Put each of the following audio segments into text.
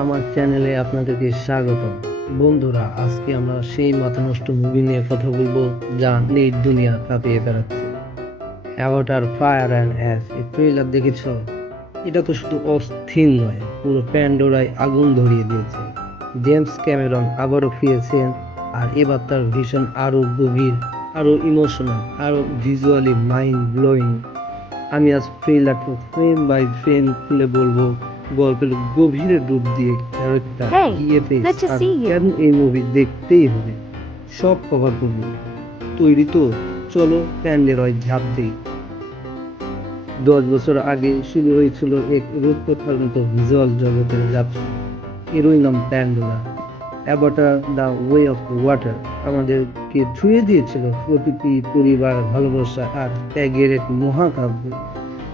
আমার চ্যানেলে আপনাদেরকে স্বাগত। বন্ধুরা, আজকে আমরা সেই মাথা নষ্ট মুভি নিয়ে কথা বলবো যা নেট দুনিয়া কাঁপিয়ে বেড়াচ্ছে। অ্যাভাটার ফায়ার অ্যান্ড অ্যাশ এই ট্রেলার দেখেছ? এটা তো শুধু অস্থির নয়, পুরো প্যান্ডোরায় আগুন ধরিয়ে দিয়েছে। জেমস ক্যামেরন আবারও ফিরেছেন, আর এবার তার ভিশন আরও গভীর, আরও ইমোশনাল, আরও ভিজুয়ালি মাইন্ড ব্লোয়িং। আমি আজ ট্রেলারটা ফ্রেম বাই ফ্রেম খুলে বলবো, গল্পের গভীরে ডুব দিয়ে character, Hey, VFX good to আর see you. কেন এই মুভি দেখতেই হবে সব কভার করবো। তৈরি তো? চলো প্যান্ডেরয় ঝাঁপ দিই। 10 বছর আগে শুরু হয়েছিল এক রূপকথার মতো ভিজুয়াল জগতের যাত্রা। এরই নাম Pandora. Avatar the way of water আমাদেরকে ছুঁয়ে দিয়েছিল প্রকৃতি, পরিবার, ভালোবাসা আর ত্যাগের এক মহাকাব্য।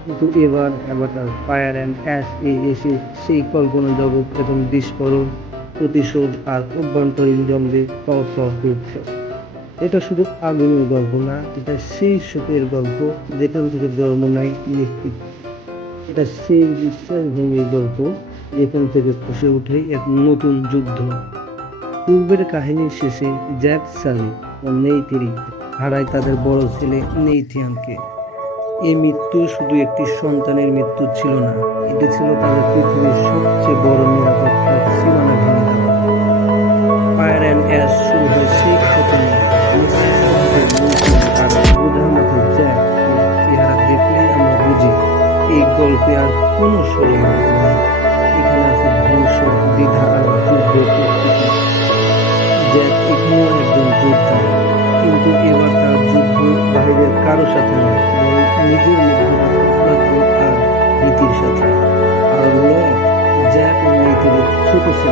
কিন্তু এবার অ্যাভাটার ফায়ার অ্যান্ড অ্যাশ এসে সেই কল্পনা জগৎ এখন বিস্ফোরণ, প্রতিশোধ আর অভ্যন্তরীণ দ্বন্দ্বে করছে। এটা শুধু আগুনের গল্প না, এটা সেই সুখের গল্প যেখান থেকে জন্ম নেয় নেতৃত্ব। এটা সেই বিশ্বাসভঙ্গির গল্প যেখান থেকে ফুসে ওঠে এক নতুন যুদ্ধ। পূর্বের কাহিনীর শেষে জ্যাক সালি ও নেইথিরিক হারায় তাদের বড় ছেলে নেইথিয়ানকে। এই মৃত্যু শুধু একটি সন্তানের মৃত্যু ছিল না, এটা ছিল তাদের পৃথিবীর সবচেয়ে বড় নিরাপত্তার সীমানা ভেঙে দেওয়া। ফায়ার অ্যান্ড অ্যাশ শুরু হয় সেই ক্ষত নিয়ে। আর বোঝার মতো জ্যাক চেহারা দেখলেই আমরা বুঝি এই গল্পে আর কোনো ষড়যন্ত্র নেই। এখানে আছে ধ্বংস, দ্বিধা আর যুদ্ধ প্রস্তুতি। জ্যাক এখনো একজন যোদ্ধা, কিন্তু এবার তার যুদ্ধ বাইরের কারো সাথে নয়, বরং নিজের মধ্যে আর নীতির সাথে। আর জ্যাক ও নীতির ছোট ছেলে